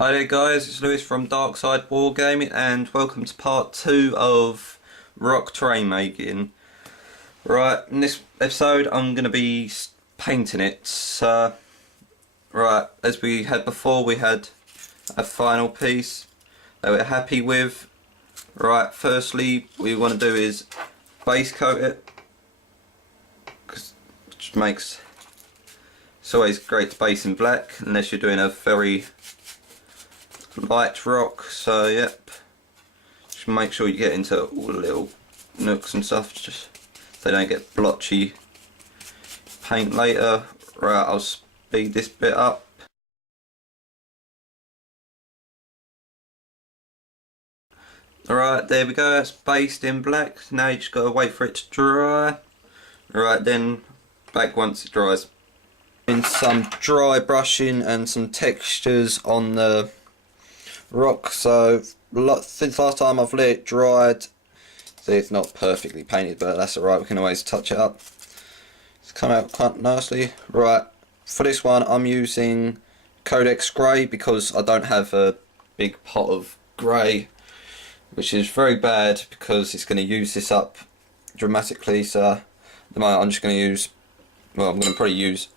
Hi there guys, it's Lewis from Darkside Wargaming and welcome to part 2 of rock terrain making. Right, in this episode I'm going to be painting it. Right, as we had before, we had a final piece that we're happy with. Right, firstly what we want to do is base coat it, because it just makes, it's always great to base in black unless you're doing a very light rock. So yep, just make sure you get into all the little nooks and stuff, just so they don't get blotchy paint later. Right, I'll speed this bit up. Alright, there we go, that's based in black. Now you just gotta wait for it to dry. Right, then back once it dries. In some dry brushing and some textures on the rock. So since last time I've let it dried, see, it's not perfectly painted, but that's alright, we can always touch it up. It's come out quite nicely. Right, for this one I'm using Codex Grey because I don't have a big pot of grey, which is very bad because it's going to use this up dramatically. So at the moment I'm just going to use, well, I'm going to probably use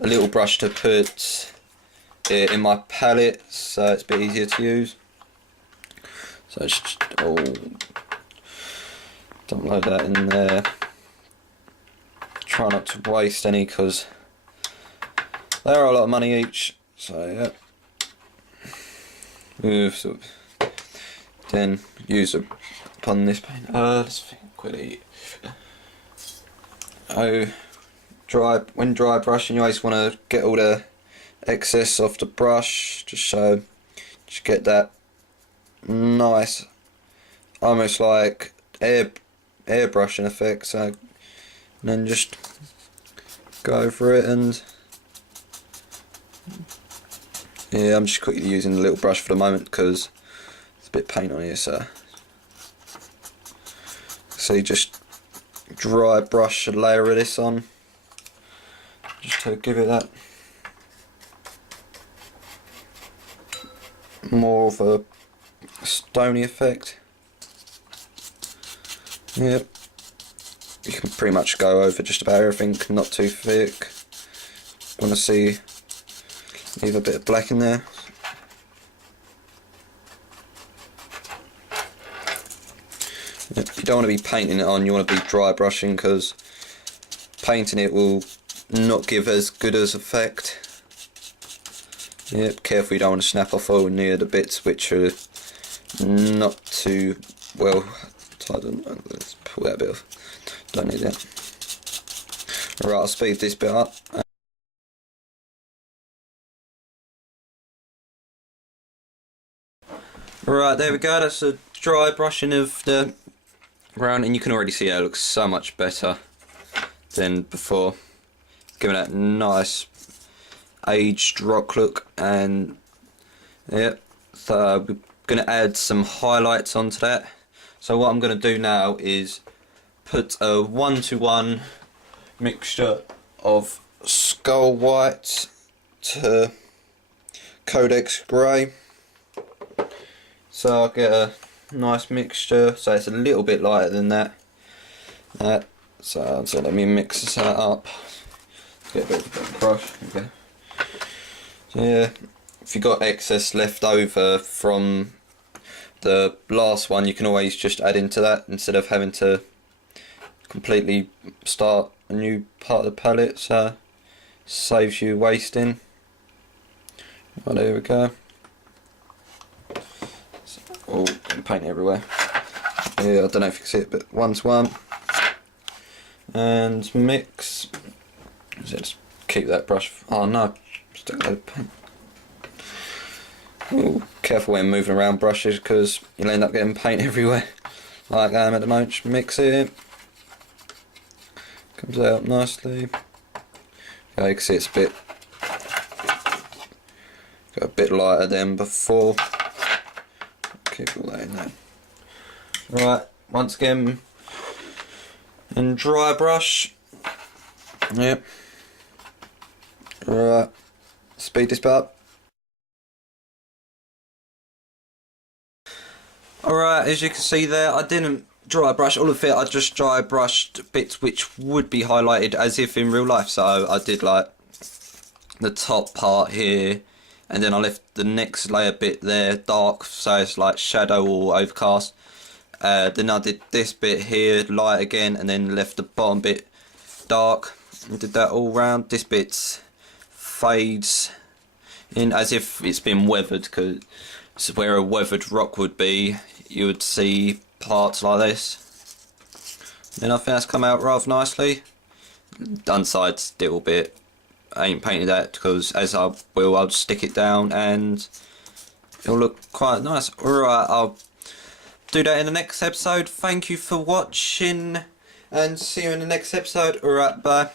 a little brush to put it in my palette so it's a bit easier to use. So just don't load that in there. Try not to waste any because they are a lot of money each. So yeah. Then use it upon this paint. Let's think quickly. When dry brushing, you always want to get all the excess off the brush, just so just get that nice, almost like airbrushing effect. So and then just go over it, and yeah, I'm just quickly using the little brush for the moment because there's a bit of paint on here. So you just dry brush a layer of this on, just to give it that more of a stony effect. Yep, you can pretty much go over just about everything, not too thick. Want to see, leave a bit of black in there. Yep, you don't want to be painting it on, you want to be dry brushing because painting it will not give as good as effect. Yep, careful you don't want to snap off all near the bits which are not too well tied on. Let's pull that bit off, don't need that. Alright, I'll speed this bit up. Right, there we go, that's a dry brushing of the ground, and you can already see how it looks so much better than before. Giving that nice aged rock look. And yeah, so we're going to add some highlights onto that. So what I'm going to do now is put a 1-to-1 mixture of Skull White to Codex Grey. So I'll get a nice mixture, so it's a little bit lighter than that. So let me mix this up. Get a bit of a brush. Okay. So yeah, if you got excess left over from the last one, you can always just add into that instead of having to completely start a new part of the palette. So saves you wasting. Oh, there we go. Oh, paint everywhere. Yeah, I don't know if you can see it, but 1-to-1 and mix. Just keep that brush. Oh no, stuck a load of paint. Ooh, careful when moving around brushes because you'll end up getting paint everywhere. Like I am at the moment. Just mix it. Comes out nicely. Yeah, you can see it's got a bit lighter than before. Keep all that in there. Right, once again, in dry brush. Yep. Right, speed this up. Alright, as you can see there, I didn't dry brush all of it, I just dry brushed bits which would be highlighted as if in real life. So I did like the top part here, and then I left the next layer bit there dark, so it's like shadow or overcast. Then I did this bit here light again, and then left the bottom bit dark, and did that all round. This bit fades in as if it's been weathered, because where a weathered rock would be, you would see parts like this. Then I think that's come out rather nicely. Done side still bit, I ain't painted that because as I will, I'll stick it down and it'll look quite nice. Alright, I'll do that in the next episode. Thank you for watching and see you in the next episode. Alright, bye.